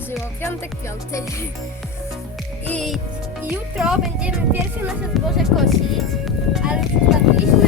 złożyło. Piątek, piąty. I jutro będziemy pierwsze nasze zboże kosić, ale przypadliśmy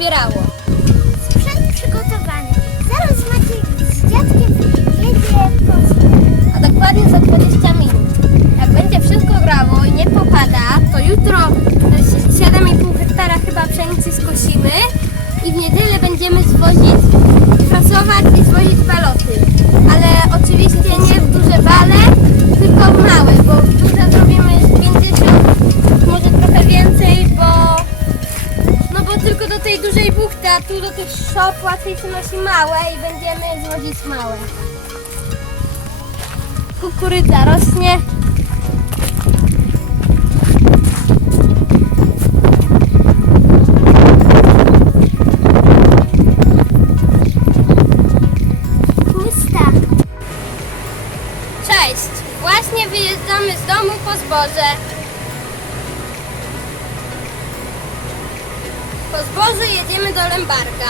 espiral. w teatrze tych szop łatwiej się nosi małe i będziemy złożyć małe. Kukurydza rośnie. Pusta. Cześć! Właśnie wyjeżdżamy z domu po zboże. Po zboże jedziemy do Lembarga.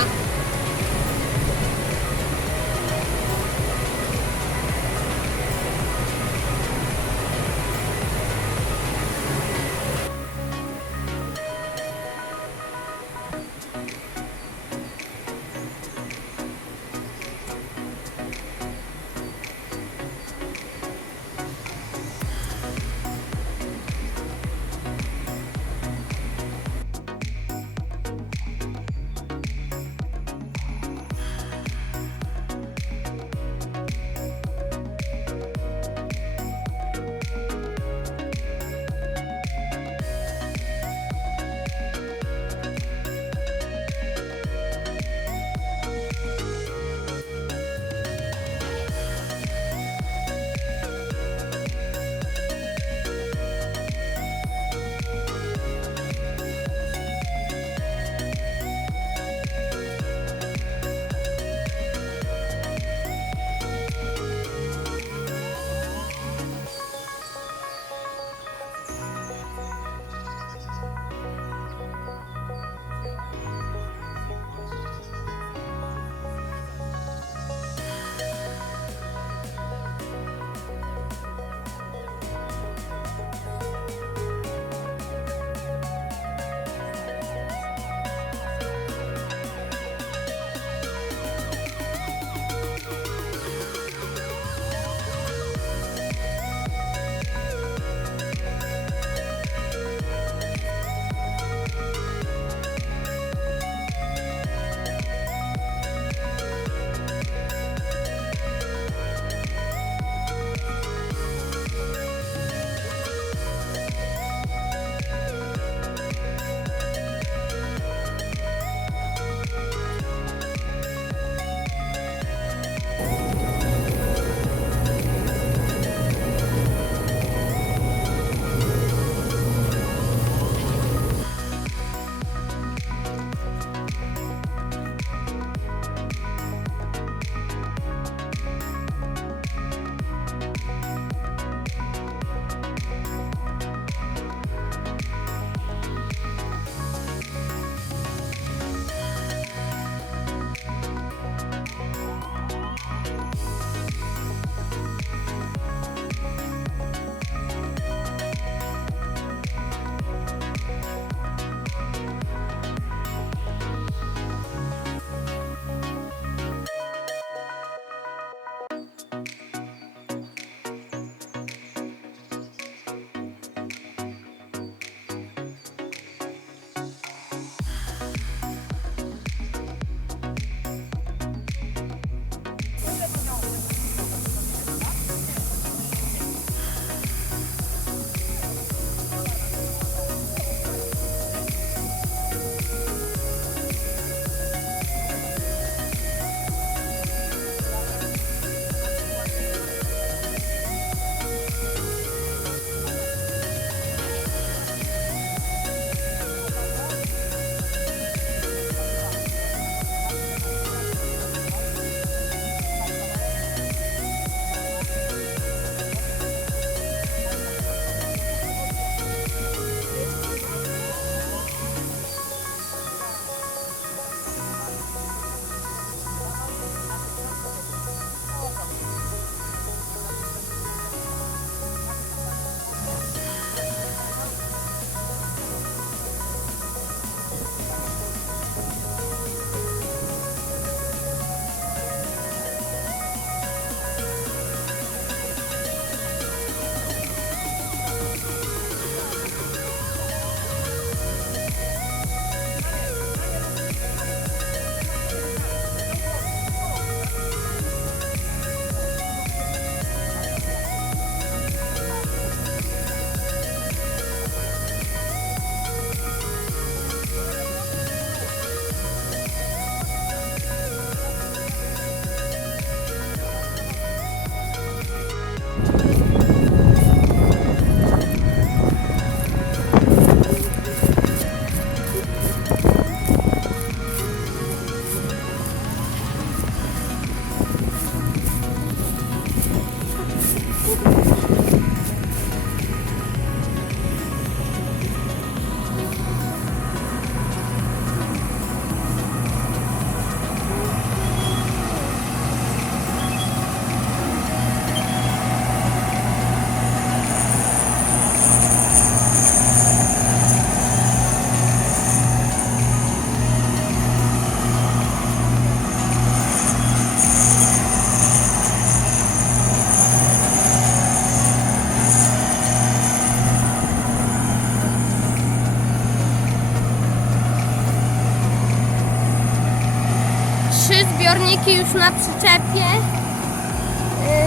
Zbiorniki już na przyczepie.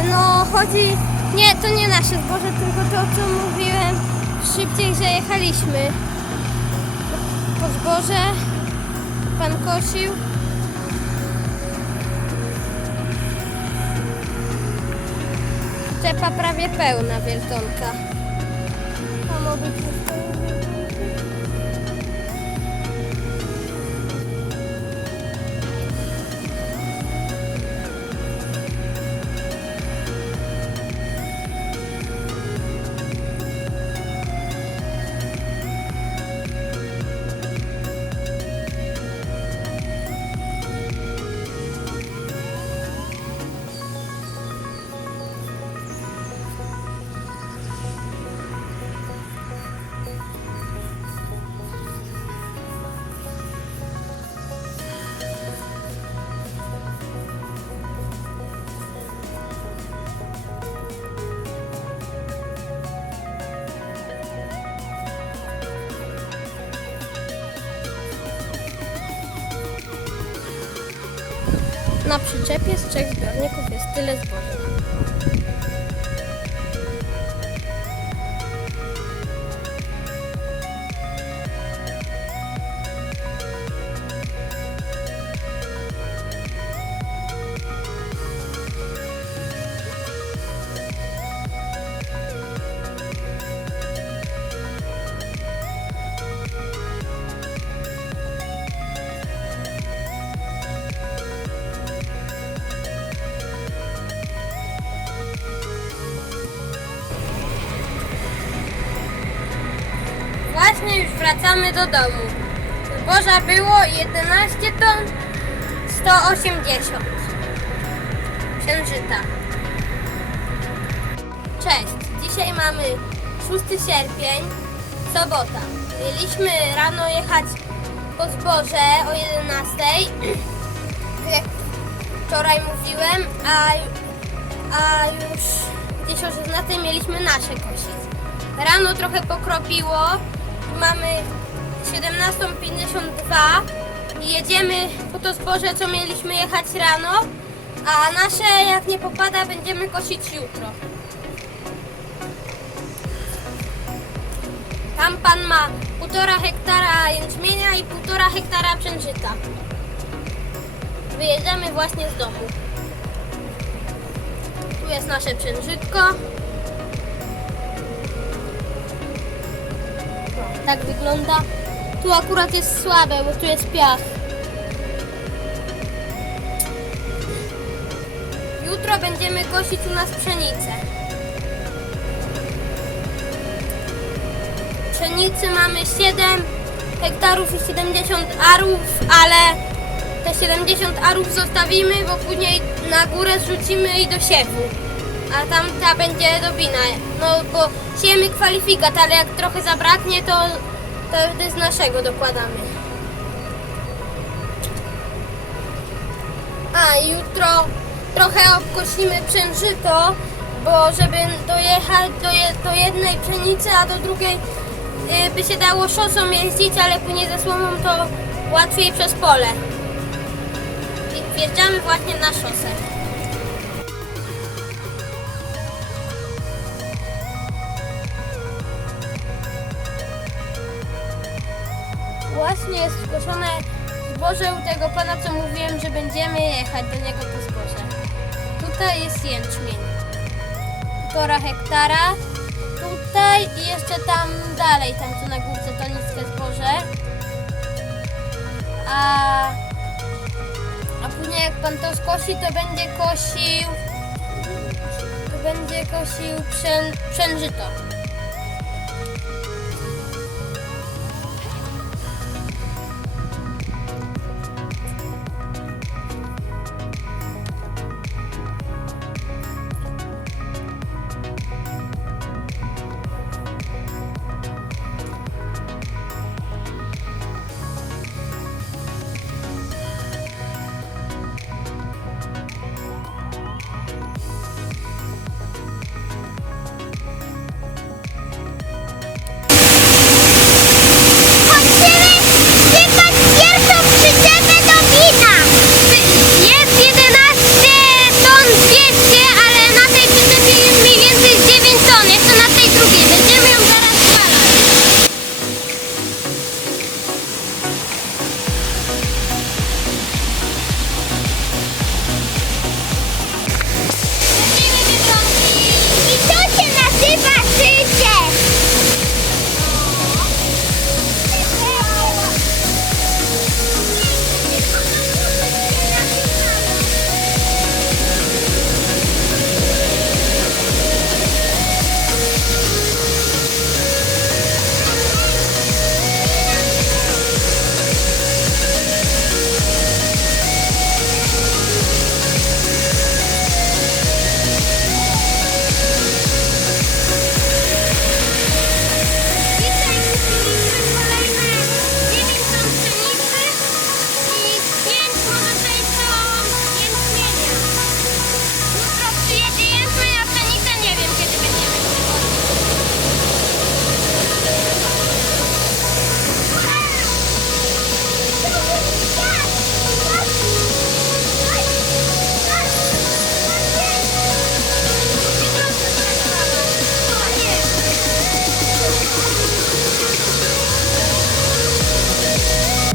Y, No chodzi, nie, to nie nasze zboże, tylko to, co mówiłem szybciej, że jechaliśmy. Po zboże pan kosił. Czepa prawie pełna wieltonka. Na przyczepie z trzech zbiorników jest tyle zboża. Do domu. Zboża było 11 ton 180. Księżyta. Cześć, dzisiaj mamy 6 sierpień, sobota. Mieliśmy rano jechać po zboże o 11. Jak wczoraj mówiłem, a, a już gdzieś o 16 mieliśmy nasze kosić. Rano trochę pokropiło. Mamy 17.52 i jedziemy po to zboże, co mieliśmy jechać rano, a nasze jak nie popada, będziemy kosić jutro. Tam pan ma półtora hektara jęczmienia i półtora hektara przężyta. Wyjeżdżamy właśnie z domu. Tu jest nasze przężytko. Tak wygląda. Tu akurat jest słabe, bo tu jest piach. Jutro będziemy kosić u nas pszenicę. Pszenicy mamy 7 hektarów i 70 arów, ale te 70 arów zostawimy, bo później na górę zrzucimy i do siewu. A tamta będzie dobina. No bo siejemy kwalifikat, ale jak trochę zabraknie, to, wtedy z naszego dokładamy. A jutro trochę obkosimy przężyto, bo żeby dojechać do, je, do jednej pszenicy, a do drugiej y, by się dało szosą jeździć, ale później ze słomą to łatwiej przez pole. Wjeżdżamy właśnie na szosę. Jest zgłoszone zboże u tego pana, co mówiłem, że będziemy jechać do niego po zboże. Tutaj jest jęczmień. Półtora hektara. Tutaj i jeszcze tam dalej, tam co na górce to niskie zboże. A, a później jak pan to skosi, to będzie kosił to będzie kosił przę, przężyto.